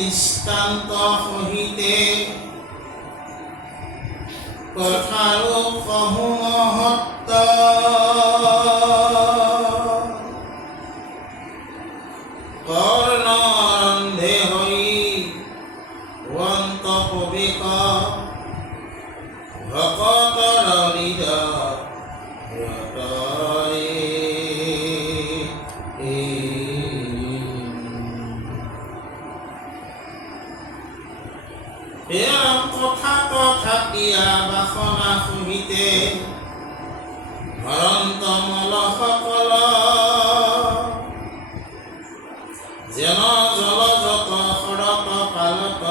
দৃষ্টান্ত সহিতে কথাৰো কহু মহত্ব কৰ্ণৰন্ধে হৈ অন্ত প্ৰৱেশ ভকতৰ থাকিয়া বাসনা সহিতে ভৰন্ত মলসকল যেন জলজত সৰক পালক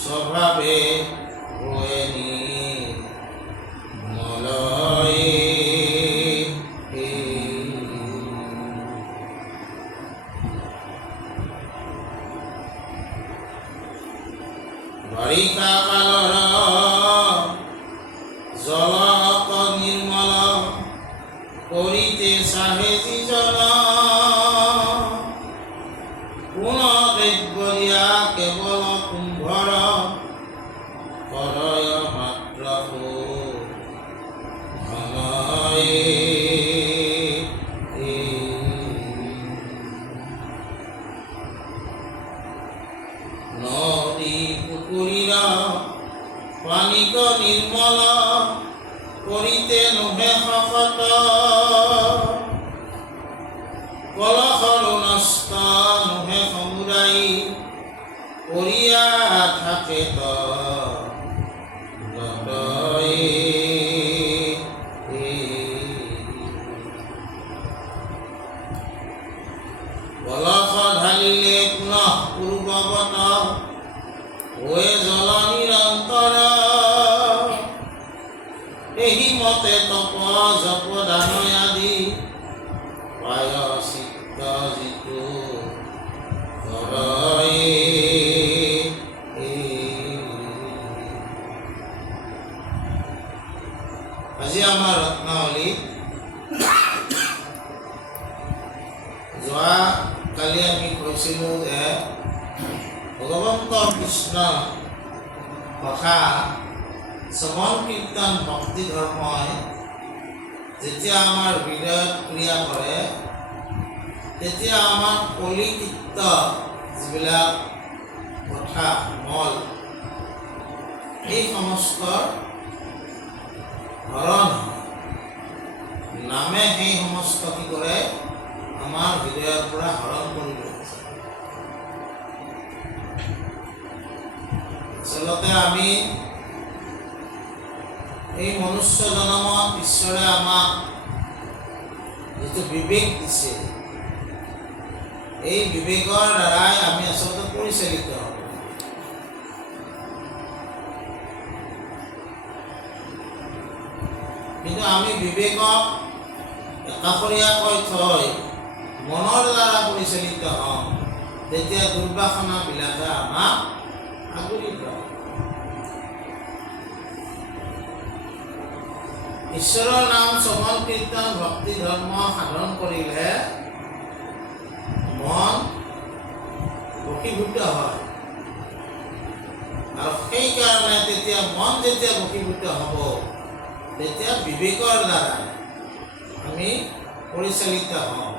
স্বভাৱে হৈনি মলয়ে বাৰিষা কালৰ জলক নিৰ্মল কৰিতে চাহে যিজন পুনৰ্বৈয়া কেৱল কুম্ভৰ কৰয় মাত্ৰ নদী পুকুৰীৰ পানীক নিৰ্মল কৰিতে নোহে শকত কলহৰ নষ্ট নোহে সমুদায় কৰিয়া থাকে কলহ ঢালিলে পুনঃ পূৰ্বৱত হৈ জল নিৰন্তৰ এহি মতে তপ জপ দান আদি পায় চিত্ত যিটো হৰয়ে আজি আমাৰ ৰত্নাৱলী যোৱা কালি আমি কৈছিলোঁ যে ভগৱন্ত কৃষ্ণ কথা শ্ৰৱণ কীৰ্তন ভক্তি ধৰ্মই যেতিয়া আমাৰ হৃদয়ত ক্ৰিয়া কৰে তেতিয়া আমাৰ কলিকিত্ত যিবিলাক কথা মল এই সমস্ত হৰণ নামে সেই সমস্ত কি কৰে আমাৰ হৃদয়ৰ পৰা হৰণ কৰি লৈছে। আচলতে আমি এই মনুষ্য জন্মত ঈশ্বৰে আমাক যিটো বিবেক দিছে এই বিবেকৰ দ্বাৰাই আমি আচলতে পৰিচালিত হওঁ। কিন্তু আমি বিবেকক একাষৰীয়াকৈ থৈ মনৰ দ্বাৰা পৰিচালিত হওঁ তেতিয়া দুৰ্বাসনাবিলাকে আমাক আগুৰি ধৰে। ঈশ্বৰৰ নাম শ্ৰৱণ কীৰ্তন ভক্তি ধৰ্ম সাধন কৰিলে মন বশীভূত হয় আৰু সেইকাৰণে তেতিয়া মন যেতিয়া বশীভূত হ'ব তেতিয়া বিবেকৰ দ্বাৰা আমি পৰিচালিত হওঁ।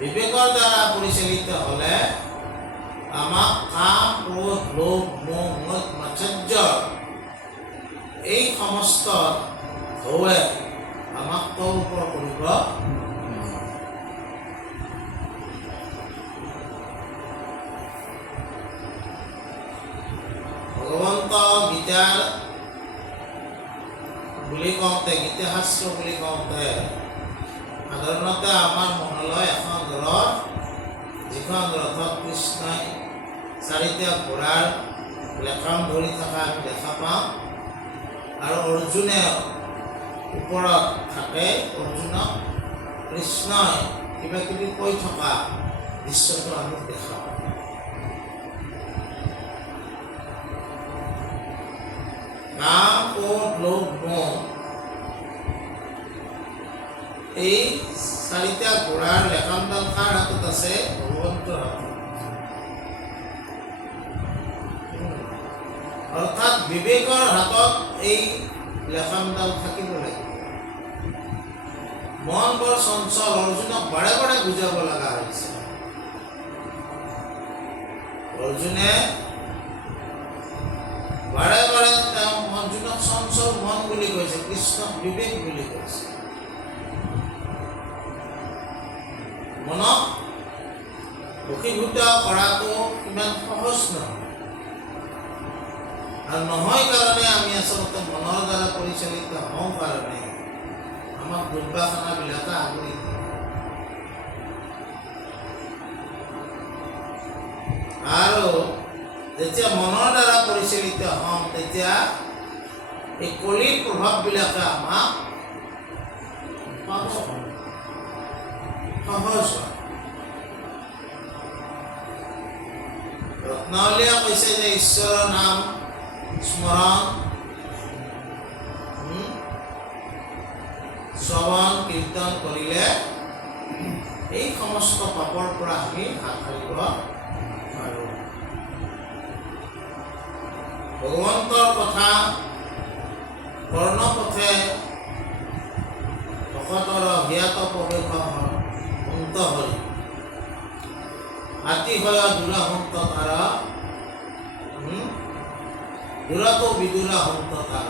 বিবেকৰ দ্বাৰা পৰিচালিত হ'লে আমাক কাম ক্ৰোধ লোভ মোহ মদ মাৎসৰ্য এই সমস্ত ঢৌৱে আমাক তল ওপৰ কৰিব। ভগৱন্ত গীতাৰ বুলি কওঁতে গীতা শাস্ত্ৰ বুলি কওঁতে সাধাৰণতে আমাৰ মনলৈ এখন ৰথ যিখন ৰথত কৃষ্ণই চাৰিটা ঘোঁৰাৰ লেকাম ধৰি থকা আমি দেখা পাওঁ আৰু অৰ্জুনে ওপৰত থাকে। অৰ্জুনক কৃষ্ণই কিবা কিবি কৈ থকা দৃশ্যটো আমি দেখা পাওঁ। কাম ক্ৰোধ লোভ মোহ এই চাৰিটা ঘোঁৰাৰ লেকামডাল কাৰ হাতত আছে? ভগৱন্তৰ হাতত। অৰ্থাৎ বিবেকৰ হাতত এই লেকামডাল থাকিব লাগিব। মন বৰ চঞ্চল, অৰ্জুনক বাৰে বাৰে বুজাব লগা হৈছে। অৰ্জুনে বাৰে বাৰে তেওঁ অৰ্জুনক চঞ্চল মন বুলি কৈছে, কৃষ্ণক বিবেক বুলি কৈছে। মনক বশীভূত কৰাটো ইমান সহজ নহয় আৰু নহয় কাৰণে আমি আচলতে মনৰ দ্বাৰা পৰিচালিত হওঁ কাৰণে আমাক দুৰ্বাসনাবিলাকে আগুৰি ধৰে। আৰু যেতিয়া মনৰ দ্বাৰা পৰিচালিত হওঁ তেতিয়া এই কলিৰ প্ৰভাৱবিলাকে আমাক পাব সহজ হয়। ৰত্নাৱলীয়ে কৈছে যে ঈশ্বৰৰ নাম স্মৰণ শ্ৰৱণ কীৰ্তন কৰিলে এই সমস্ত পাপৰ পৰা আমি হাত সাৰিব পাৰোঁ। ভগৱন্তৰ কথা কৰ্ণপথে ভকতৰ হিয়াত প্ৰৱেশ অন্ত হৰি আতিশয় দূৰা সন্ত তাৰ দূৰতো বিদূৰা সন্ত তাৰ।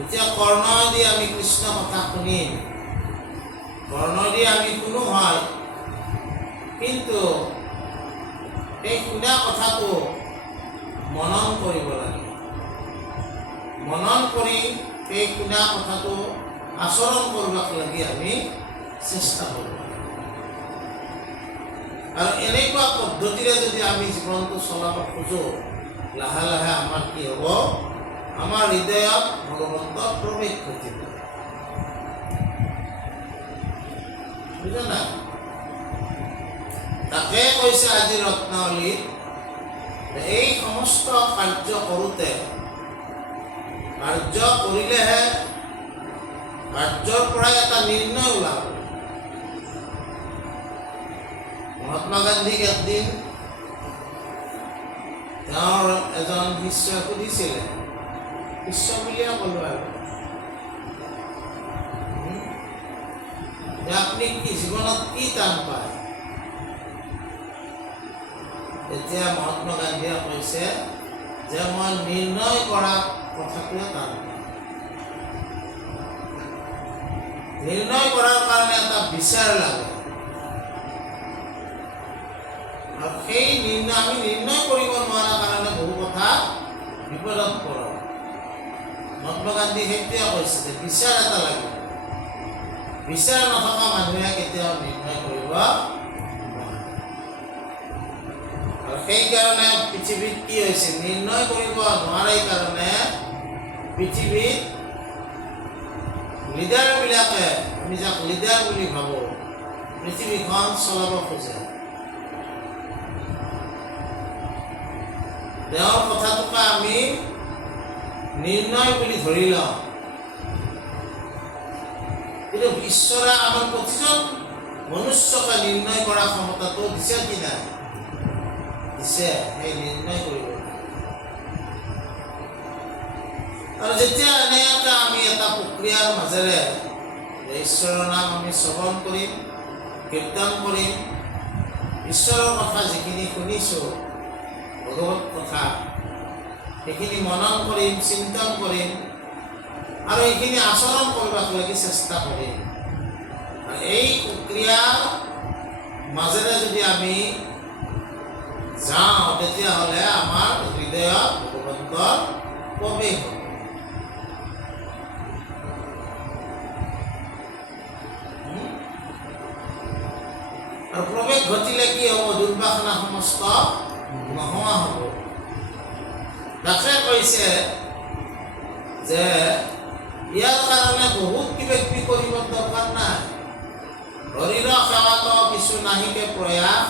এতিয়া কৰ্ণই আমি কৃষ্ণ কথা শুনিম, কৰ্ণই আমি শুনো হয়, কিন্তু এই শুনা কথাটো মনন কৰিব লাগে। মনন কৰি এই শুনা কথাটো আচৰণ কৰিবাক লাগি আমি চেষ্টা কৰিব লাগে। আৰু এনেকুৱা পদ্ধতিৰে যদি আমি জীৱনটো চলাব খোজোঁ লাহে লাহে আমাৰ কি হ'ব? আমাৰ হৃদয়ত ভগৱন্তৰ প্ৰৱেশ ঘটিব। বুজা নাই? তাকে কৈছে আজি ৰত্নাৱলী এই সমস্ত কাৰ্য কৰোঁতে কাৰ্য কৰিলেহে কাৰ্যৰ পৰাই এটা নিৰ্ণয় ওলাব। মহাত্মা গান্ধীক একদিন তেওঁৰ এজন শিষ্যই সুধিছিলে, শিষ্য বুলিয়ে ক'লো আৰু, যে আপুনি কি জীৱনত কি টান পায়? তেতিয়া মহাত্মা গান্ধীয়ে কৈছে যে মই নিৰ্ণয় কৰা কথাটোৱে টান পাওঁ। নিৰ্ণয় কৰাৰ কাৰণে এটা বিচাৰ লাগে, আৰু সেই আমি নিৰ্ণয় কৰিব নোৱাৰা কাৰণে বহু কথা বিপদত পৰোঁ। মহাত্মা গান্ধী সেইটোৱে কৈছে যে বিচাৰ এটা লাগিব। বিচাৰ নথকা মানুহে কেতিয়াও নিৰ্ণয় কৰিব নোৱাৰে। আৰু সেইকাৰণে পৃথিৱীত কি হৈছে, নিৰ্ণয় কৰিব নোৱাৰে কাৰণে পৃথিৱীত লিডাৰবিলাকে, আমি যাক লিডাৰ বুলি ভাবোঁ, পৃথিৱীখন চলাব খোজে। তেওঁৰ কথাটোকে আমি নিৰ্ণয় বুলি ধৰি লওঁ, কিন্তু ঈশ্বৰে আমাৰ প্ৰতিজন মনুষ্যকে নিৰ্ণয় কৰা ক্ষমতাটো দিছে কি নাই? দিছে। সেই নিৰ্ণয় কৰিব। আৰু যেতিয়া এনেকৈ আমি এটা প্ৰক্ৰিয়াৰ মাজেৰে ঈশ্বৰৰ নাম আমি শ্ৰৱণ কৰিম, কীৰ্তন কৰিম, ঈশ্বৰৰ কথা যিখিনি শুনিছোঁ, ভগৱত কথা, সেইখিনি মনন কৰিম, চিন্তন কৰিম, আৰু এইখিনি আচৰণ কৰিবাক লাগি চেষ্টা কৰিম। এই প্ৰক্ৰিয়াৰ মাজেৰে যদি আমি যাওঁ, তেতিয়াহ'লে আমাৰ হৃদয়ত ভগৱন্তৰ প্ৰৱেশ হ'ব। আৰু প্ৰৱেশ ঘটিলে কি হ'ব? দুৰ্বাসনা সমস্ত নোহোৱা হ'ব। তাকে কৈছে যে ইয়াৰ কাৰণে বহুত কিবা কিবি কৰিব দৰকাৰ নাই। হৰিৰ সেৱাত কিছু নাহিকে প্ৰয়াস,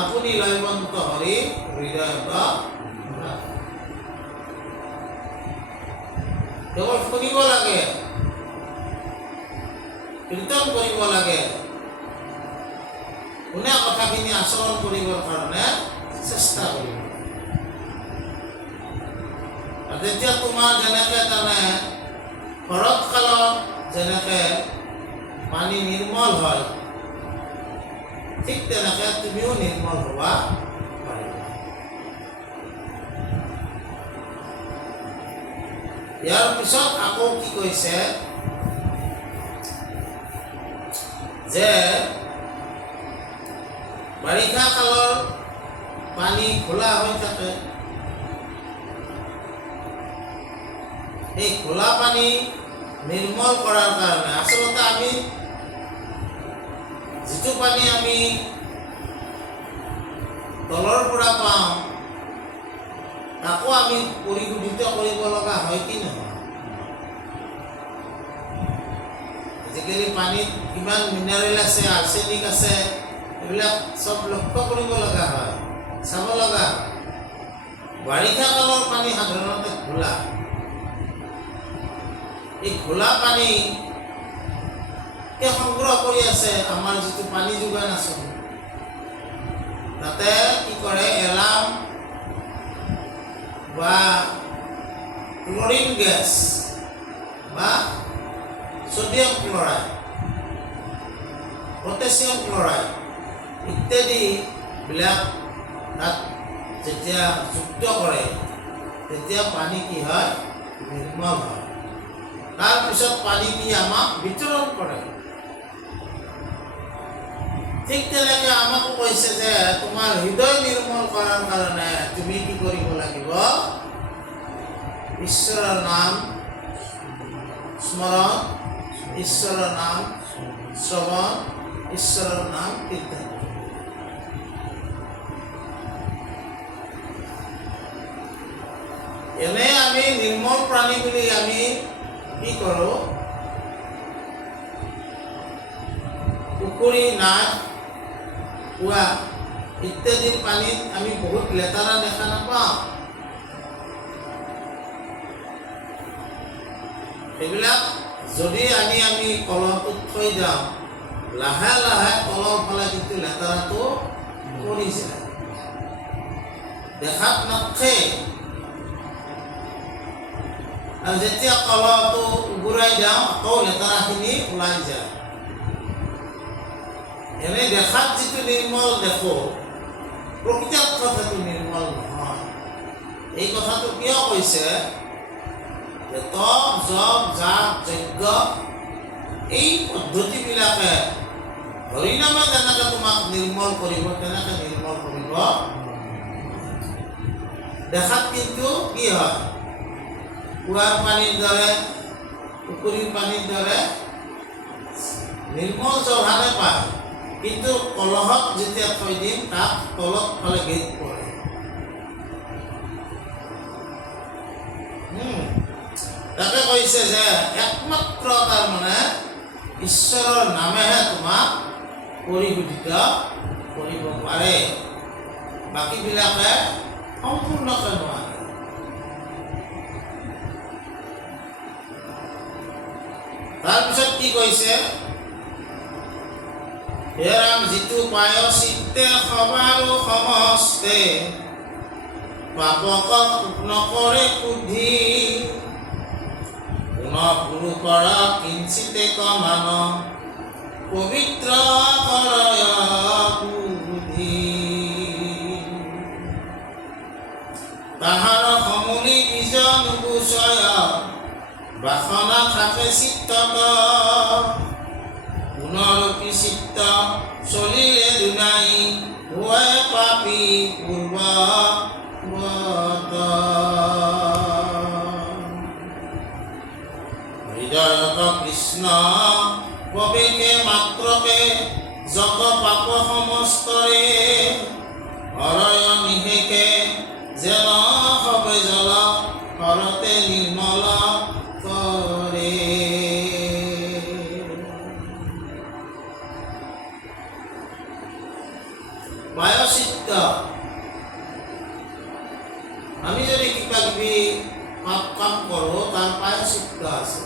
আপুনি লয়বন্ত হৰি হৃদয়ত। কেৱল শুনিব লাগে, কীৰ্তন কৰিব লাগে, শুনা কথাখিনি আচৰণ কৰিবৰ কাৰণে চেষ্টা কৰিব। তেতিয়া তোমাৰ যেনেকৈ তাৰমানে শৰৎ কালত যেনেকৈ পানী নিৰ্মল হয়, ঠিক তেনেকৈ তুমিও নিৰ্মল হ'ব পাৰিবা। ইয়াৰ পিছত আকৌ কি কৈছে যে বাৰিষা কালৰ পানী খোলা হৈ থাকে, এই খোলা পানী নিৰ্মল কৰাৰ কাৰণে আচলতে আমি যিটো পানী আমি তলৰ পৰা পাওঁ, তাকো আমি পৰিশোধিত কৰিব লগা হয় কি নহয়? আজিকালি পানীত কিমান মিনাৰেল আছে, আৰ্চেনিক আছে, এইবিলাক চব লক্ষ্য কৰিব লগা হয়, চাব লগা হয়। বাৰিষা কালৰ পানী সাধাৰণতে ঘোলা। এই ঘোলা পানী সংগ্ৰহ কৰি আছে আমাৰ যিটো পানী যোগান আছে, তাতে কি কৰে, এলাম বা ক্লৰিন গেছ বা সোডিয়াম ক্লৰাইড, পটাছিয়াম ক্লৰাইড ইত্যাদিবিলাক তাত যেতিয়া যুক্ত কৰে, তেতিয়া পানী কি হয়? নিৰ্মল হয়। তাৰপিছত পানী কি আমাক বিতৰণ কৰে। ঠিক তেনেকৈ আমাকো কৈছে যে তোমাৰ হৃদয় নিৰ্মল কৰাৰ কাৰণে তুমি কি কৰিব লাগিব? ঈশ্বৰৰ নাম স্মৰণ, ঈশ্বৰৰ নাম শ্ৰৱণ, ঈশ্বৰৰ নাম কীৰ্তন। এনে আমি নিৰ্মল প্ৰাণী বুলি আমি কি কৰোঁ? পুখুৰী, নাদ, কুঁৱা ইত্যাদিৰ পানীত আমি বহুত লেতেৰা দেখা নাপাওঁ। সেইবিলাক যদি আনি আমি কলহটোত থৈ যাওঁ, লাহে লাহে কলৰ ফালে কিন্তু লেতেৰাটো পৰি যায়, দেখাত নথে। আৰু যেতিয়া কলহটো উগুৰাই যাওঁ আকৌ লেতেৰাখিনি ওলাই যায়। এনেই দেখাত যিটো নিৰ্মল দেখোঁ, প্ৰকৃতাৰ্থত সেইটো নিৰ্মল নহয়। এই কথাটো কিয় কৈছে যে তপ, জপ, জাপ, যজ্ঞ এই পদ্ধতিবিলাকে হৰিনামে যেনেকৈ তোমাক নিৰ্মল কৰিব তেনেকৈ নিৰ্মল কৰিব। দেখাত কিন্তু কি হয়, কুঁৱাৰ পানীৰ দৰে, পুখুৰীৰ পানীৰ দৰে নিৰ্মল জলহে পায়, কিন্তু কলহত যেতিয়া থৈ দিম তাত তলত ফালে গেট পৰে। তাকে কৈছে যে একমাত্ৰ তাৰমানে ঈশ্বৰৰ নামেহে তোমাক পৰিশোধিত কৰিব পাৰে, বাকীবিলাকে সম্পূৰ্ণকৈ নোৱাৰে। তাৰপিছত কি কৈছে, হে ৰাম, যিটো পায়চিত্তে সবাৰো সমস্তে পাপক নকৰে শুদ্ধি, গুৰু কৰা কিঞ্চিতে কমান পবিত্ৰ কৰয় বুদ্ধি, তাহাৰ সমলি বীজ নুগুচয় বাসনা থাকে চিত্তত, পুনৰপি চিত্ত চলিলে দুনাই হোৱাই পাপী পূৰ্বৱত, হৃদয়ত কৃষ্ণ প্ৰৱেশে মাত্ৰকে যত পাপ সমস্তৰে, হৰয় নিশেষে যেন হবে জল হৰতে নিৰ্মল কৰে। পায়চিত্ত, আমি যদি কিবা কিবি পাপ কাম কৰোঁ তাৰ পায়চিত্ত আছে।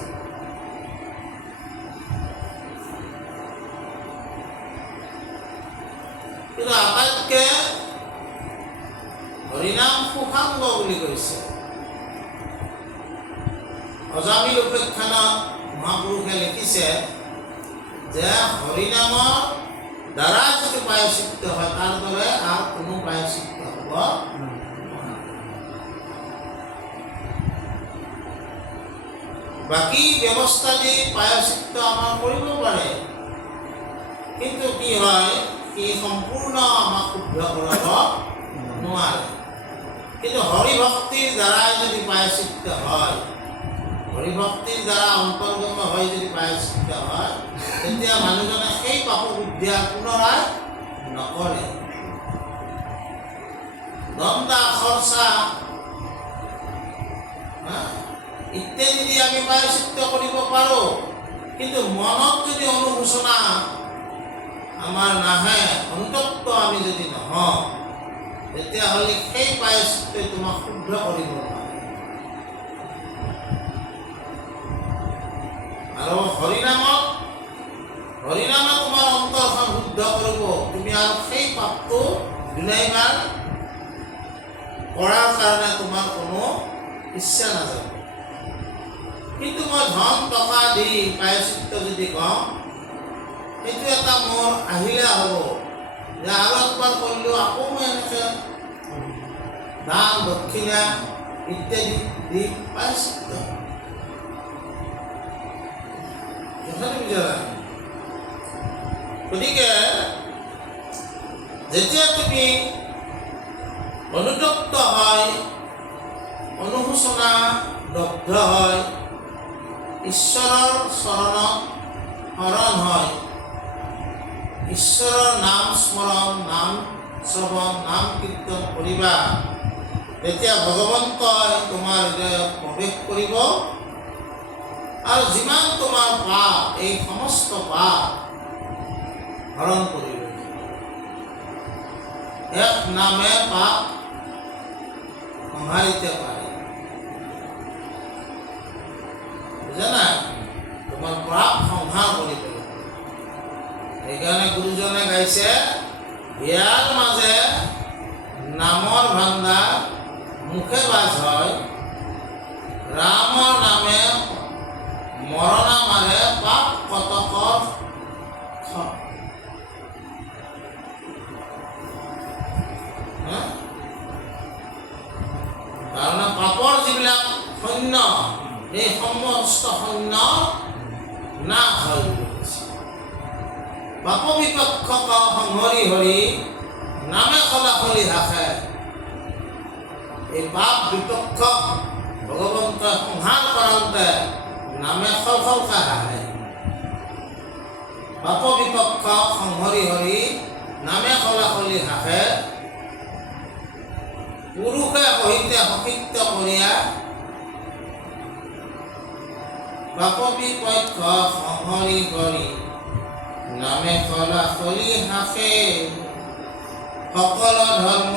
কিন্তু আটাইতকৈ হৰিনাম সুসাংগ বুলি কৈছে। অজামিল উপেক্ষানত মহাপুৰুষে লিখিছে যে হৰিনামৰ দ্বাৰা যিটো পায়চিত্ত হয় তাৰ দৰে আৰু কোনো পায়চিত্ত হ'ব নোৱাৰে। বাকী ব্যৱস্থা দি পায়চিত্ত আমাৰ কৰিব পাৰে, কিন্তু কি হয়, সি সম্পূৰ্ণ আমাক শুদ্ধ কৰাব নোৱাৰে। কিন্তু হৰিভক্তিৰ দ্বাৰাই যদি পায়চিত্ত হয়, হৰিভক্তিৰ দ্বাৰা অন্তৰ্গত হৈ যদি পায়চিত্ত হয়, তেতিয়া মানুহজনে সেই পাপবিদ্যা পুনৰাই নকৰে। দণ্ডা, খৰচা ইত্যাদি দি আমি পায়চিত্ত কৰিব পাৰোঁ, কিন্তু মনত যদি অনুশোচনা আমাৰ নাহে, অনুতপ্ত আমি যদি নহওঁ, তেতিয়াহ'লে সেই পায়চিত্তই তোমাক শুদ্ধ কৰিব নোৱাৰে। আৰু হৰিনামে তোমাৰ অন্তৰখন শুদ্ধ কৰিব, তুমি আৰু সেই পাপটো দুনাইবাৰ কৰাৰ কাৰণে তোমাৰ কোনো ইচ্ছা নাযাব। কিন্তু মই ধন টকা দি পায়চিত্ত যদি কওঁ, সেইটো এটা মোৰ আহিলে হ'ব যে আৰু একবাৰ কৰিলোঁ আকৌ মই এনেকৈ দান দক্ষিণা ইত্যাদি দি পায়চিত্ত। গতিকে যেতিয়া তুমি অনুতপ্ত হয়, অনুশোচনা দগ্ধ হয়, ঈশ্বৰৰ চৰণত শৰণ হয়, ঈশ্বৰৰ নাম স্মৰণ, নাম শ্ৰৱণ, নাম কীৰ্তন কৰিবা, তেতিয়া ভগৱন্তই তোমাৰ হৃদয়ত প্ৰৱেশ কৰিব আৰু যিমান তোমাৰ পাপ, এই সমস্ত পাপ হৰণ কৰিব। এক নামে পাপ সম্হাৰিতে পাৰে। বুঝা নাই? তোমাৰ পাপ সংহাৰ কৰিব। সেইকাৰণে গুৰুজনে গাইছে, ইয়াৰ মাজে নামৰ ভাণ্ডাৰ মুখে বাজ হয়, ৰামৰ নামে মৰণা মাৰে পাপ কতকৰ কাৰণে পাপৰ যিবিলাক সৈন্য, এই সমস্ত সৈন্য নাশ হৈ গৈছে। পাপ বিপক্ষক সংহৰি হৰি নামে খলাখলি হাসে। এই পাপ বিপক্ষক ভগৱন্তই সংহাৰ কৰাওঁতে নামে খলখলকৈ হাসে। পাপ বিপক্ষক সংহৰি হৰি নামে খলাখলি হাসে। পুৰুষে সহিতে সকিত্য কৰিয়া পাপ বিপক্ষ সংহৰি কৰি নামে খলাখলি হাসে। সকল ধৰ্ম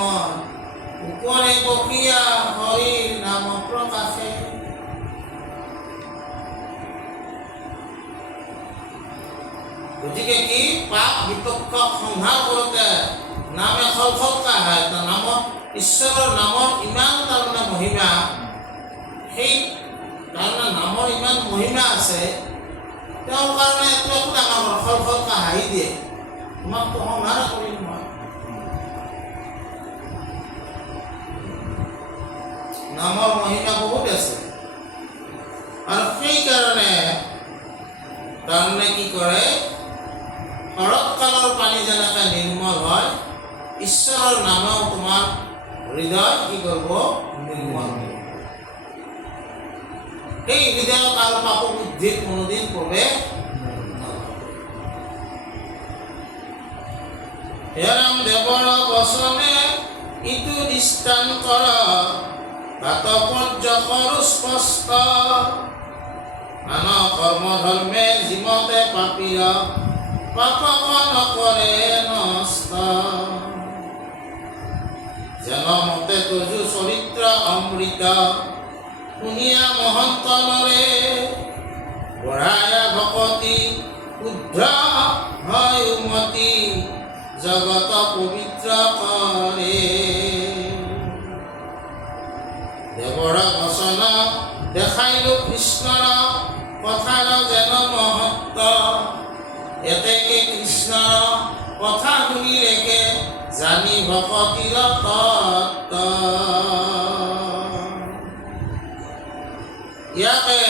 উপৰে বকিয়া হৰি নাম প্ৰকাশে। গতিকে কি পাপ বিপক্ষক সংহাৰ কৰোঁতে নামে খলখলকৈ হয়। নামত ঈশ্বৰৰ নামৰ ইমান তাৰমানে মহিমা, সেই তাৰমানে নামৰ ইমান মহিমা আছে, তেওঁৰ কাৰণে একো একো ডাঙৰ খলখলকৈ হাঁহি দিয়ে, তোমাকতো সংহাৰ কৰিম মই। নামৰ মহিমা বহুত আছে। আৰু সেইকাৰণে তাৰমানে কি কৰে, শৰৎকালৰ পানী যেনেকৈ নিৰ্মল হয়, ঈশ্বৰৰ নামেও তোমাৰ হৃদয় কি কৰিব, নিৰ্মল কৰিব। সেই হৃদয়ত আৰু পাপ বুদ্ধিত কোনোদিন প্ৰৱেশ নকৰে। হে ৰাম দেৱৰ বচনে ইটো দৃষ্টান্তৰ, তাৎপৰ্য কৰো স্পষ্ট। আন কৰ্ম ধৰ্মে জীৱতে পাপীয়, পাপক নকৰে নষ্ট। যেন মতে তজু চৰিত্ৰ অমৃত, শুনিয়া মহন্ত নৰে। বঢ়ায়া ভকতি শুদ্ধ হয় উন্মতি, জগত পবিত্ৰ কৰে। দেৱৰ বচন দেখাইলো কৃষ্ণৰ, কথাৰ যেন মহত্ব। এতেকে কৃষ্ণৰ কথা শুনিলেকে, জানি ভকতিৰ তত্ত্ব। ইয়াকে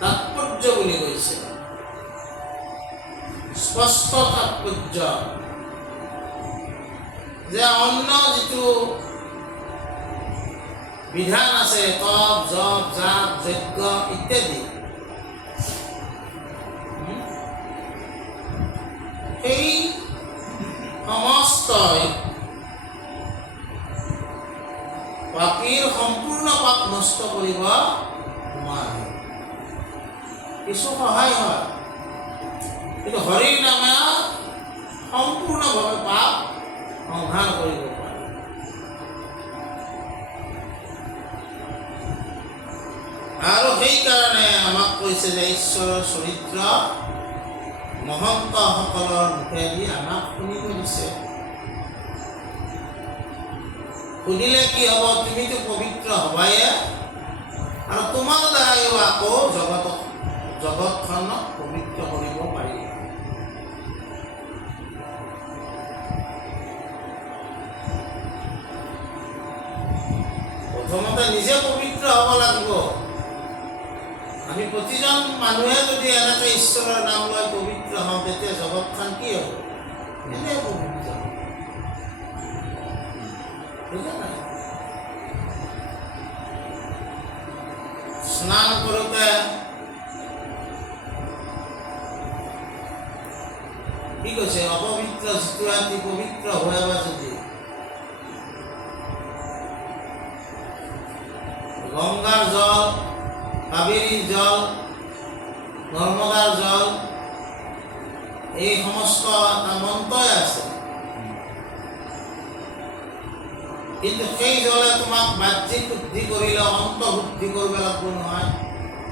তাৎপৰ্য বুলি কৈছে, স্পষ্ট তাৎপৰ্য, যে অন্য যিটো বিধান আছে, তপ জপ জাপ যজ্ঞ ইত্যাদি, সেই সমস্তই পাপীৰ সম্পূৰ্ণ পাপ নষ্ট কৰিব নোৱাৰে। কিছু সহায় হয়, কিন্তু হৰিৰ নামে সম্পূৰ্ণভাৱে পাপ সংহাৰ কৰিব পাৰে। আৰু সেইকাৰণে আমাক কৈছে যে ঈশ্বৰৰ চৰিত্ৰ মহন্তসকলৰ মুখেদি আমাক শুনিব দিছে। শুনিলে কি হ'ব, তুমিতো পবিত্ৰ হবায়ে, আৰু তোমাৰ দ্বাৰাইও আকৌ জগতখনক পবিত্ৰ কৰিব পাৰিবা। প্ৰথমতে নিজে পবিত্ৰ হ'ব লাগিব। আমি প্ৰতিজন মানুহে যদি এনেকৈ ঈশ্বৰৰ নাম লৈ পবিত্ৰ হওঁ, তেতিয়া জগতখন কি হ'ব, এনেই পবিত্ৰ হ'ব। বুজা নাই? স্নান কৰোঁতে কি কৈছে, অপবিত্ৰ যিটো ৰাতি পবিত্ৰ হোৱা যদি গংগাৰ জল, কাবেৰীৰ জল, নৰ্মদাৰ জল, এই সমস্ত এটা মন্ত্ৰই আছে। কিন্তু সেই জলে তোমাক বাহ্যিক শুদ্ধি কৰিলে অন্ত শুদ্ধি কৰিব লাগিব নহয়।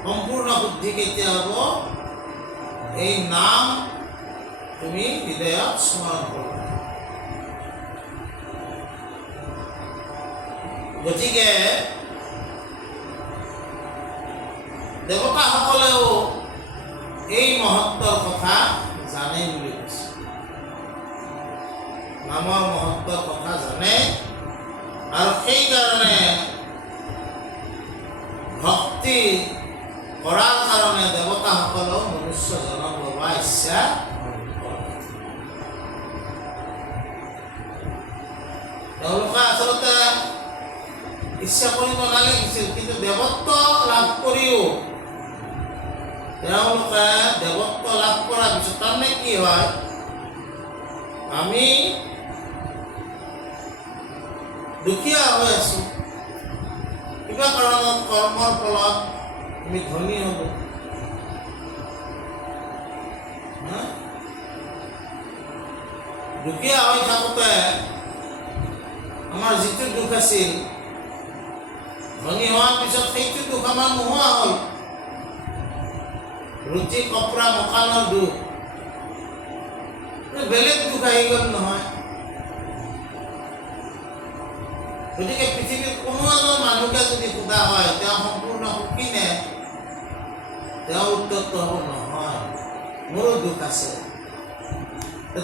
সম্পূৰ্ণ শুদ্ধি কেতিয়া হ'ব? এই নাম তুমি হৃদয়ত স্মৰণ কৰিবা। গতিকে দেৱতাসকলেও এই মহত্বৰ কথা জানে বুলি কৈছে। নামৰ মহত্বৰ কথা জানে আৰু সেইকাৰণে ভক্তি কৰাৰ কাৰণে দেৱতাসকলেও মনুষ্য জনম ল'বা ইচ্ছা কৰে। তেওঁলোকে আচলতে ইচ্ছা কৰিব নালাগিছিল, কিন্তু দেৱত্ব লাভ কৰিও তেওঁলোকে দেৱত্ব লাভ কৰাৰ পিছত তাৰমানে কি হয়, আমি দুখীয়া হৈ আছো, কিবা কাৰণত কৰ্মৰ ফলত আমি ধনী হ'ব। দুখীয়া হৈ থাকোঁতে আমাৰ যিটো দুখ আছিল, ধনী হোৱাৰ পিছত সেইটো দুখ আমাৰ নোহোৱা হ'ল। ৰুটি কপৰা মকানৰ দুখ, বেলেগ দুখ আহি গ'ল নহয়। গতিকে পৃথিৱীত কোনো এজন মানুহকে যদি সোধা হয় তেওঁ সম্পূৰ্ণ সুখী নে, তেওঁৰ উত্তৰটো হ'ব নহয়, মোৰো দুখ আছে।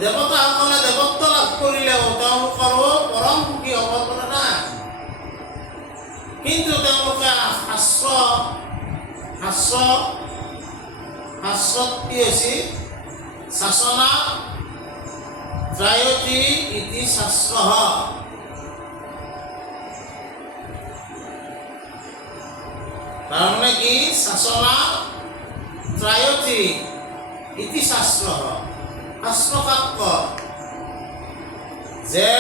দেৱতাসকলে দেৱত্ব লাভ কৰিলেও তেওঁলোকৰো পৰম সুখী হ'ব পৰা নাই। কিন্তু তেওঁলোকে শাস্ত্ৰত কি হৈছে, শাসনা ত্ৰায়তি ইতি শাস্ত্ৰঃ। তাৰমানে কি, শাসনা ত্ৰায়তি ইতি শাস্ত্ৰঃ। শাস্ত্ৰ কাক কয়? যে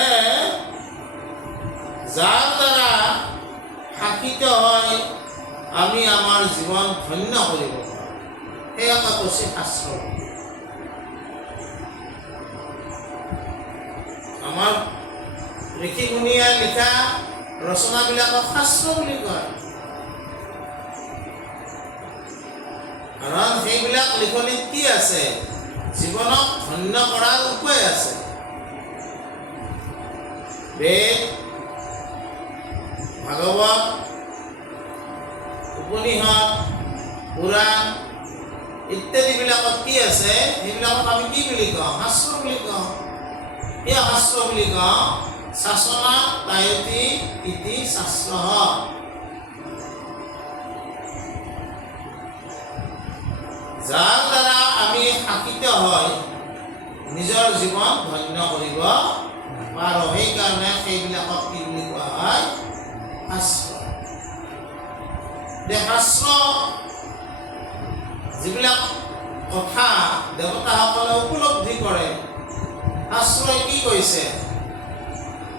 যাৰ দ্বাৰা শাসিত হয় আমি আমাৰ জীৱন ধন্য কৰিব পাৰোঁ, সেয়াকে কৈছে শাস্ত্ৰ। আমাৰ ঋষি মুনিয়ে লিখা ৰচনাবিলাকক শাস্ত্ৰ বুলি কয়, কাৰণ সেইবিলাক লিখনিত কি আছে, জীৱনক ধন্য কৰাৰ উপায় আছে। বেদ, ভাগৱত, উপনিষদ, পুৰাণ ইত্যাদিবিলাকত কি আছে, সেইবিলাকক আমি কি বুলি কওঁ? শাস্ত্ৰ বুলি কওঁ। সেয়া শাস্ত্ৰ বুলি কওঁ। শাসনা ত্ৰায়তি ইতি শাস্ত্ৰঃ। যাৰ দ্বাৰা আমি শাসিত হয় নিজৰ জীৱন ধন্য কৰিব পাৰোঁ, সেইকাৰণে সেইবিলাকক কি বুলি কোৱা হয়? শাস্ত্ৰ। শাস্ত্ৰ যিবিলাক কথা দেৱতাসকলে উপলব্ধি কৰে, শাস্ত্ৰই কি কৈছে?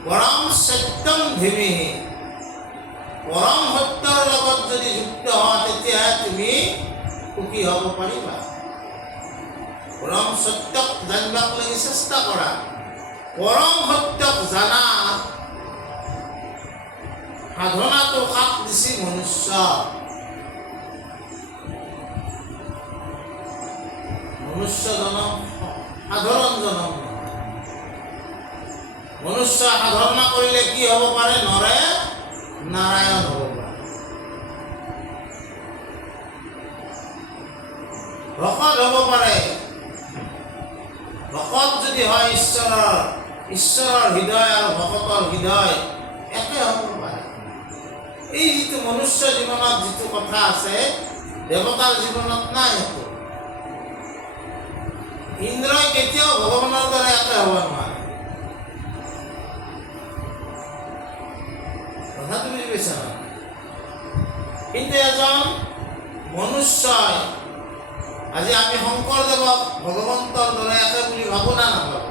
পৰম সত্যম ধীমেহি, পৰম সত্যৰ লগত যদি যুক্ত হোৱা তেতিয়াহে তুমি সুখী হ'ব পাৰিবা। পৰম সত্যক জানিবাক লাগি চেষ্টা কৰা। পৰম সত্যক জানা সাধনাটো কাক দিছে? মনুষ্য। মনুষ্য জনম সাধাৰণ জনম। মনুষ্য সাধনা কৰিলে কি হ'ব পাৰে? নৰে নাৰায়ণ হ'ব পাৰে। ভকত হ'ব পাৰে। ভকত যদি হয় ঈশ্বৰৰ হৃদয় আৰু ভকতৰ হৃদয় একে হ'ব পাৰে। এই যিটো মনুষ্য জীৱনত যিটো কথা আছে, দেৱতাৰ জীৱনত নাই। সেইটো ইন্দ্ৰই কেতিয়াও ভগৱানৰ দ্বাৰা একে হ'ব নোৱাৰে। কথাটো বুজি পাইছা না? কিন্তু এজন মনুষ্যই, আজি আমি শংকৰদেৱক ভগৱন্তৰ দৰে একে বুলি ভাবো না নাভাবো?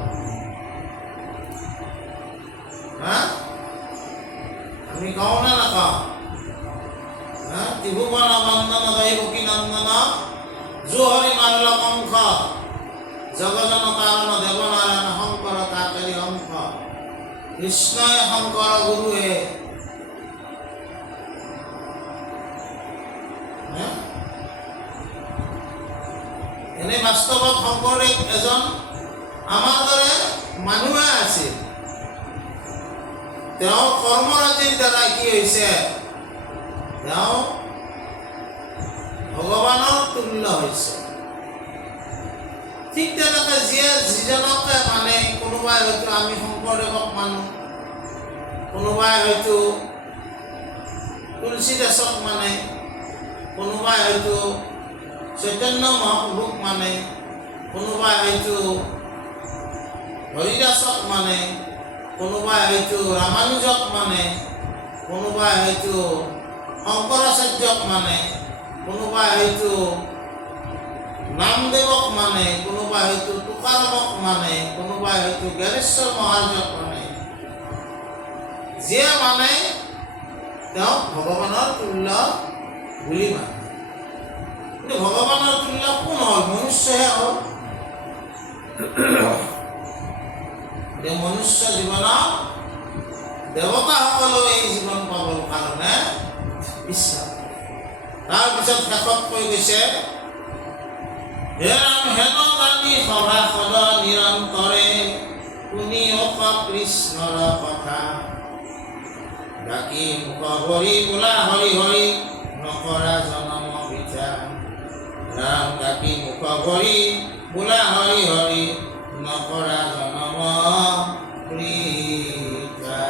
আমি কওঁ না নাকওঁ? ত্ৰিভুৱন বন্দন দৈবকী নন্দন জুহৰি মাল্ল কংস জগজন কাৰণ দেৱনাৰায়ণ শংকৰ তাকেৰি অংশ। কৃষ্ণই শংকৰ গুৰুৱে এনে বাস্তৱত শংকৰদেৱ এজন আমাৰ দৰে মানুহে আছিল। তেওঁৰ কৰ্মৰাজিৰ দ্বাৰা কি হৈছে, তেওঁ ভগৱানৰ তুল্য হৈছে। ঠিক তেনেকৈ যিজনকে মানে, কোনোবাই হয়তো আমি শংকৰদেৱক মানো, কোনোবাই হয়তো তুলসীদাসক মানে, কোনোবাই হয়তো চৈতন্য মহাপ্ৰভুক মানে, কোনোবাই হয়তো হৰিদাসক মানে, কোনোবাই হয়তো ৰামানুজক মানে, কোনোবাই হয়তো শংকৰাচাৰ্যক মানে, কোনোবাই হয়তো নামদেৱক মানে, কোনোবাই হয়তো তুকাৰামক মানে, কোনোবাই হয়তো জ্ঞানেশ্বৰ মহাৰাজক মানে, যিয়ে মানে তেওঁক ভগৱানৰ তুল্য বুলি মানে। কিন্তু ভগৱানৰ তুল্য কোন হ'ল? মনুষ্যহে হ'ল। মনুষ্য জীৱনত দেৱতাসকলেও এই জীৱন পাবৰ কাৰণে ইচ্ছা। তাৰপিছত শেষত কৈ গৈছে, হে ৰাম হেন জানি সভা সদ নিৰন্তৰে শুনি অক কৃষ্ণৰ কথা, ডাকি মুখ হৰি বোলা হৰি হৰি নকৰা জনম বিচা। ৰাম ডাকি মুখ হৰি বোলা হৰি হৰি নকৰা জনম বৃথা।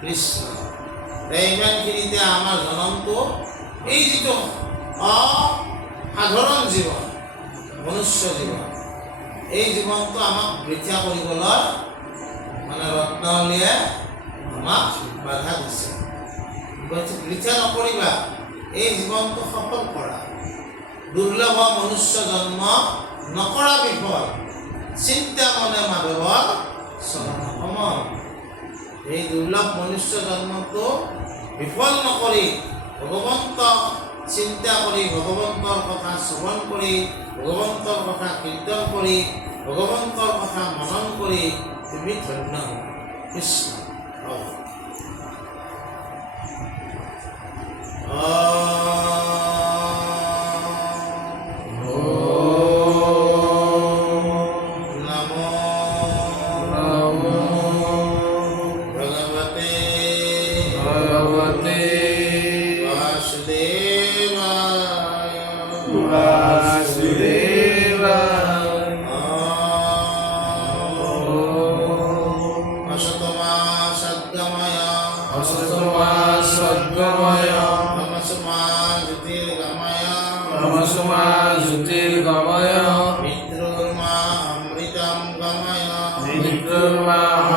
কৃষ্ণ ইমানখিনিতে আমাৰ জনমটো, এই যিটো অসাধাৰণ জীৱন, মনুষ্য জীৱন, এই জীৱনটো আমাক বৃথা কৰিবলৈ মানে ৰত্নাৱলীয়ে আমাক বাধা দিছে। বৃথা নকৰিবা, এই জীৱনটো সফল কৰা। দুৰ্লভ মনুষ্য জন্ম নকৰা বিফল, চিন্তা মনে মাধৱৰ চৰণ সমন। এই দুৰ্লভ মনুষ্য জন্মটো বিফল নকৰি ভগৱন্তক চিন্তা কৰি, ভগৱন্তৰ কথা শ্ৰৱণ কৰি, ভগৱন্তৰ কথা কীৰ্তন কৰি, ভগৱন্তৰ কথা মনন কৰি তুমি ধন্য হোৱা। কৃষ্ণ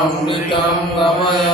অমৃতম গময়